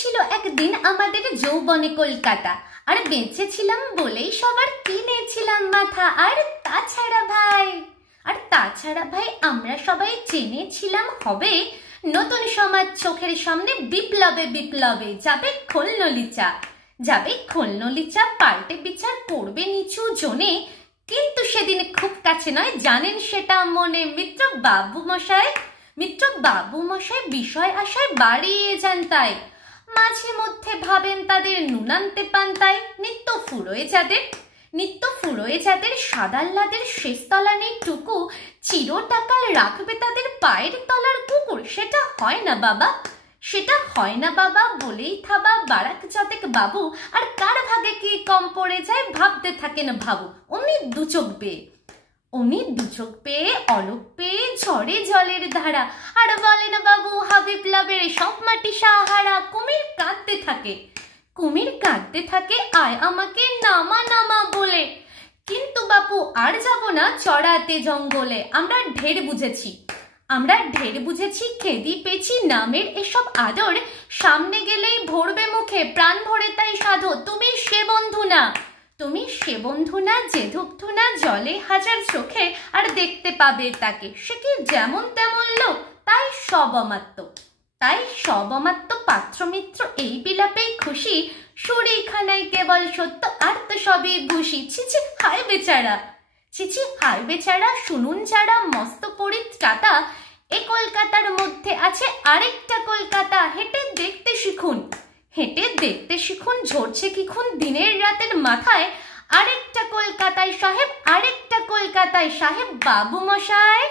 ছিল একদিন আমাদের যৌবনে কলকাতা, আর বেঁচেছিলাম বলেই সবার কিনেছিলাম মাথা। আর তাছাড়া ভাই আমরা সবাই জেনেছিলাম হবে নতুন সমাজ চোখের সামনে বিপ্লবে বিপ্লবে যাবে খোলনলিচা পাল্টে বিচার করবে নিচু জনে। কিন্তু সেদিন খুব কাছে নয়, জানেন সেটা মনে। মিত্র বাবু মশাই বিষয় আশায় বাড়িয়ে যান, তাই মাঝে মধ্যে ভাবেন তাদের নুনান্তে পান্তায়। নিত্য ফুরোয় যাদের সাদাল্লাদের শেষতলা নেই টুকু, চিরটাকাল রাখবে তাদের পায়ের তলার কুকুর। সেটা হয় না বাবা বলেই থাবা বারাক জাতেক বাবু। আর কার ভাগে কি কম পড়ে যায় ভাবতে থাকেন ভাবু। অমনি দু চোখ পেয়ে অলোক পেয়ে ঝরে জলের ধারা। আর বলেন বাবু হাবিবলাভের সব মাটি সাহারা। কুমির কাঁদতে থাকে আয় আমাকে নামা বলে। কিন্তু বাপু আর যাব না চড়াতে জঙ্গলে। আমরা ঢের বুঝেছি খেদি পেছি নামের এসব আদর। সামনে গেলেই ভরবে মুখে প্রাণ ভরে তাই সাধো। তুমি সে বন্ধু না যে ধুকধু না জলে হাজার চোখে। আর দেখতে পাবে তাকে সে কি যেমন তেমন লোক। তাই সব অমাত্য পাত্রমিত্র এই বিলাপেই খুশি। সুরেখানাই কেবল সত্য আর তো সবই ঘুষি। ছিছি হায় বেচারা শুনুন যারা মস্ত পরিত্রাতা। এ কলকাতার মধ্যে আছে আরেকটা কলকাতা। হেঁটে দেখতে শিখুন ঝরছে কি খুন দিনের রাতের মাথায়। আরেকটা কলকাতায় সাহেব বাবু মশাই।